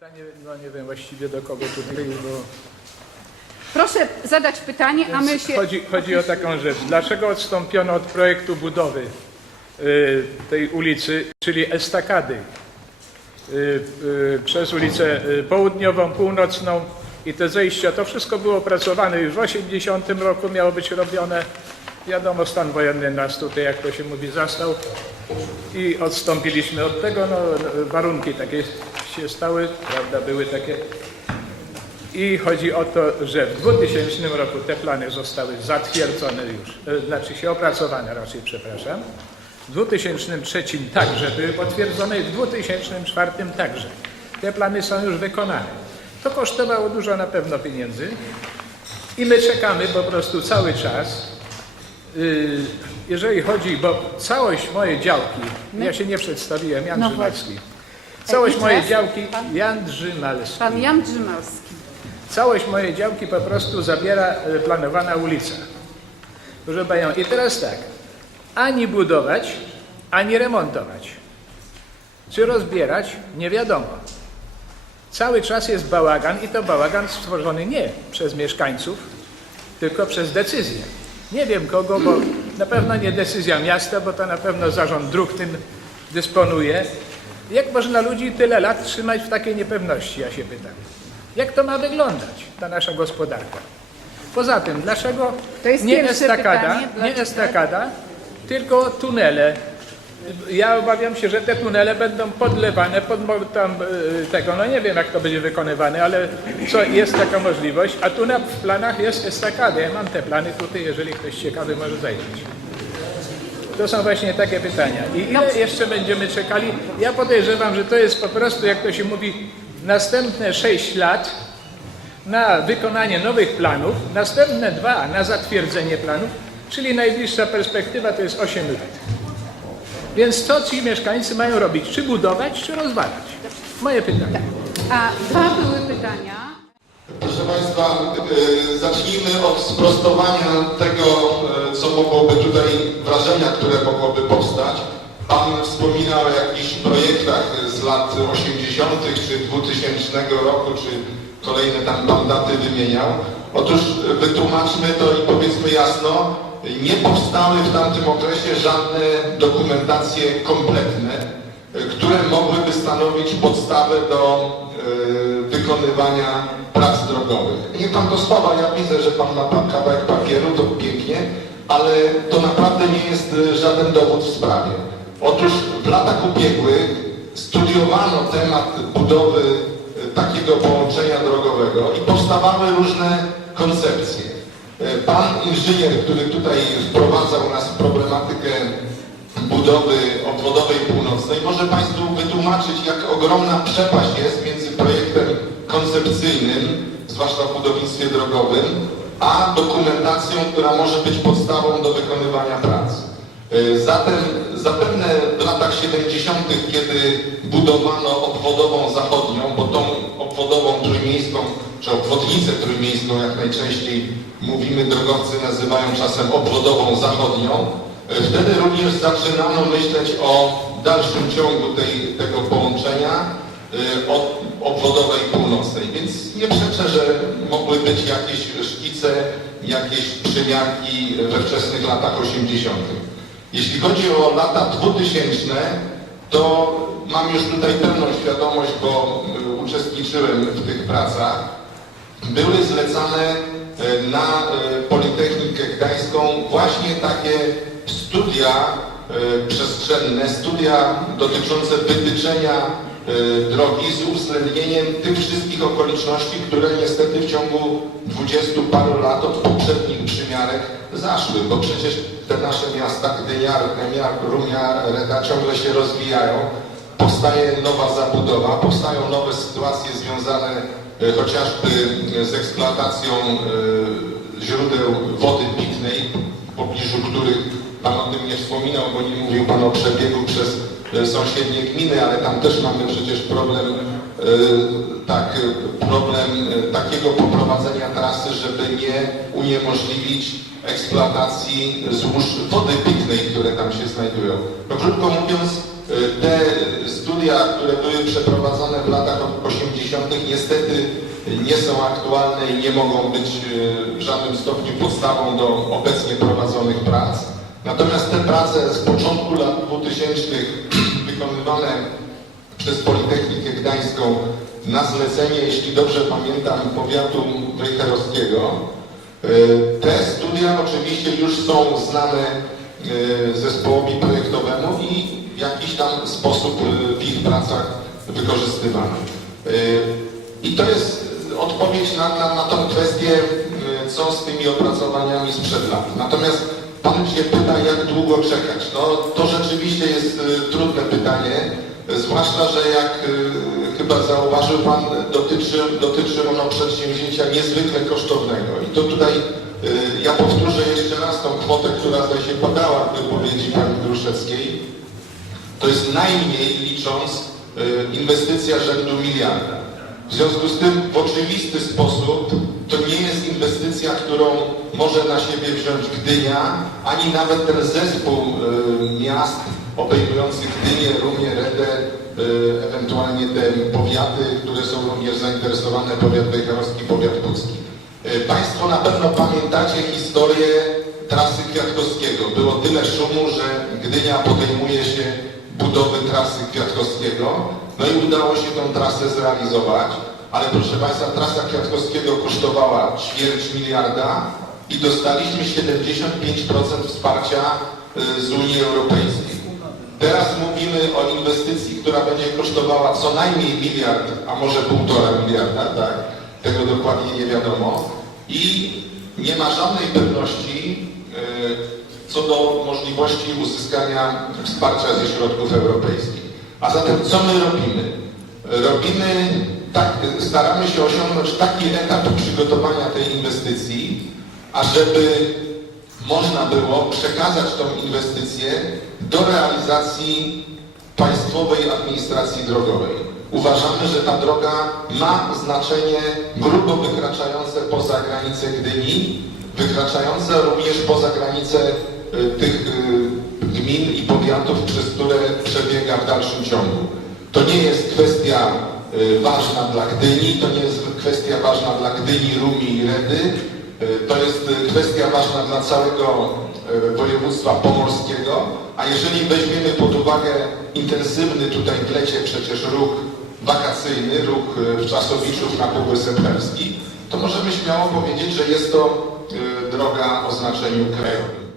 Pytanie, no nie wiem właściwie do kogo tutaj, bo Proszę zadać pytanie, a my się... chodzi, chodzi o taką rzecz. Dlaczego odstąpiono od projektu budowy y, tej ulicy, czyli estakady y, y, przez ulicę y, Południową, Północną i te zejścia, to wszystko było opracowane już w 80 roku, miało być robione. Wiadomo, stan wojenny nas tutaj, jak to się mówi, zastał i odstąpiliśmy od tego. No, warunki takie się stały, prawda, były takie i chodzi o to, że w 2000 roku te plany zostały zatwierdzone już, e, znaczy się opracowane raczej, przepraszam. W 2003 także były potwierdzone i w 2004 także. Te plany są już wykonane. To kosztowało dużo na pewno pieniędzy i my czekamy po prostu cały czas. Yy, Jeżeli chodzi, bo całość mojej działki, ja się nie przedstawiłem, Jan No. Całość mojej działki? Jan Drzymalski. Pan Jan Drzymalski. Całość mojej działki po prostu zabiera e, planowana ulica. Proszę Panią, i teraz tak, ani budować, ani remontować. Czy rozbierać? Nie wiadomo. Cały czas jest bałagan i to bałagan stworzony nie przez mieszkańców, tylko przez decyzję. Nie wiem kogo, bo na pewno nie decyzja miasta, bo to na pewno zarząd dróg tym dysponuje. Jak można ludzi tyle lat trzymać w takiej niepewności, ja się pytam. Jak to ma wyglądać, ta nasza gospodarka? Poza tym, dlaczego nie estakada, pytanie, nie estakada, tylko tunele? Ja obawiam się, że te tunele będą podlewane pod tam y, tego, no nie wiem jak to będzie wykonywane, ale co, jest taka możliwość, a tu na, w planach jest estakada. Ja mam te plany tutaj, jeżeli ktoś ciekawy może zajrzeć. To są właśnie takie pytania. I ile jeszcze będziemy czekali? Ja podejrzewam, że to jest po prostu, jak to się mówi, następne 6 lat na wykonanie nowych planów, następne dwa na zatwierdzenie planów, czyli najbliższa perspektywa to jest 8 lat. Więc co ci mieszkańcy mają robić? Czy budować, czy rozwalać? Moje pytanie. A dwa były pytania. Proszę Państwa, e, zacznijmy od sprostowania tego, e, co mogłoby tutaj, wrażenia, które mogłoby powstać. Pan wspominał o jakichś projektach z lat 80. czy 2000 roku, czy kolejne tam pan daty wymieniał. Otóż wytłumaczmy to i powiedzmy jasno, nie powstały w tamtym okresie żadne dokumentacje kompletne, e, które mogłyby stanowić podstawę do wykonywania prac drogowych. Niech pan to słowa, ja widzę, że pan ma pan kawałek papieru, to pięknie, ale to naprawdę nie jest e, żaden dowód w sprawie. Otóż w latach ubiegłych studiowano temat budowy e, takiego połączenia drogowego i powstawały różne koncepcje. E, Pan inżynier, który tutaj wprowadzał nas w problematykę budowy obwodowej północnej może Państwu wytłumaczyć, jak ogromna przepaść jest między projektem koncepcyjnym, zwłaszcza w budownictwie drogowym, a dokumentacją, która może być podstawą do wykonywania prac. Y, Zatem zapewne w latach 70., kiedy budowano obwodową zachodnią, bo tą obwodową trójmiejską, czy obwodnicę trójmiejską, jak najczęściej mówimy, drogowcy nazywają czasem obwodową zachodnią, y, wtedy również zaczynano myśleć o dalszym ciągu tej, tego połączenia y, od obwodowej północnej. Więc nie przeczę, że mogły być jakieś szkice, jakieś przymiarki we wczesnych latach 80. Jeśli chodzi o lata 2000, to mam już tutaj pełną świadomość, bo y, uczestniczyłem w tych pracach. Były zlecane y, na y, Politechnikę Gdańską właśnie takie studia przestrzenne, studia dotyczące wytyczenia drogi z uwzględnieniem tych wszystkich okoliczności, które niestety w ciągu dwudziestu paru lat od poprzednich przymiarek zaszły, bo przecież te nasze miasta, Gdynia, Chemia, Rumia, Reda ciągle się rozwijają, powstaje nowa zabudowa, powstają nowe sytuacje związane e, chociażby z eksploatacją e, źródeł wody pitnej, w pobliżu których Pan o tym nie wspominał, bo nie mówił Pan o przebiegu przez sąsiednie gminy, ale tam też mamy przecież problem, e, tak, problem e, takiego poprowadzenia trasy, żeby nie uniemożliwić eksploatacji złóż wody pitnej, które tam się znajdują. No krótko mówiąc, Y, Te studia, które były przeprowadzone w latach 80. niestety nie są aktualne i nie mogą być y, w żadnym stopniu podstawą do obecnie prowadzonych prac. Natomiast te prace z początku lat 2000 wykonywane przez Politechnikę Gdańską na zlecenie, jeśli dobrze pamiętam, powiatu wejherowskiego. Y, Te studia oczywiście już są znane y, zespołowi projektowemu i w jakiś tam sposób y, w ich pracach wykorzystywane. I to jest odpowiedź na, na, na tą kwestię, co z tymi opracowaniami sprzed lat. Natomiast Pan się pyta, jak długo czekać. No, to rzeczywiście jest y, trudne pytanie, y, zwłaszcza, że jak y, chyba zauważył Pan, dotyczy, dotyczy ono przedsięwzięcia niezwykle kosztownego. I to tutaj y, ja powtórzę jeszcze raz tą kwotę, która zdaje się padała w wypowiedzi Pani Gruszewskiej. To jest najmniej licząc y, inwestycja rzędu miliarda. W związku z tym w oczywisty sposób to nie jest inwestycja, którą może na siebie wziąć Gdynia, ani nawet ten zespół y, miast obejmujących Gdynię, Rumię, Redę, y, ewentualnie te powiaty, które są również zainteresowane, powiat wejherowski, powiat pucki. Y, Państwo na pewno pamiętacie historię trasy Kwiatkowskiego. Było tyle szumu, że Gdynia podejmuje się budowy trasy Kwiatkowskiego. No i udało się tą trasę zrealizować, ale proszę Państwa, trasa Kwiatkowskiego kosztowała ćwierć miliarda i dostaliśmy 75% wsparcia y, z Unii Europejskiej. Teraz mówimy o inwestycji, która będzie kosztowała co najmniej miliard, a może półtora miliarda, tak? Tego dokładnie nie wiadomo. I nie ma żadnej pewności y, co do możliwości uzyskania wsparcia ze środków europejskich. A zatem co my robimy? Robimy, tak, staramy się osiągnąć taki etap przygotowania tej inwestycji, ażeby można było przekazać tą inwestycję do realizacji Państwowej Administracji Drogowej. Uważamy, że ta droga ma znaczenie grubo wykraczające poza granice Gdyni, wykraczające również poza granice y, tych y, gmin i powiatów, przez które przebiega w dalszym ciągu. To nie jest kwestia ważna dla Gdyni, to nie jest kwestia ważna dla Gdyni, Rumi i Redy, y, to jest y, kwestia ważna dla całego y, województwa pomorskiego, a jeżeli weźmiemy pod uwagę intensywny tutaj w lecie przecież ruch wakacyjny, ruch y, w Czasowiczów na Półwysep Septemski, to możemy śmiało powiedzieć, że jest to y, droga o znaczeniu krajowym.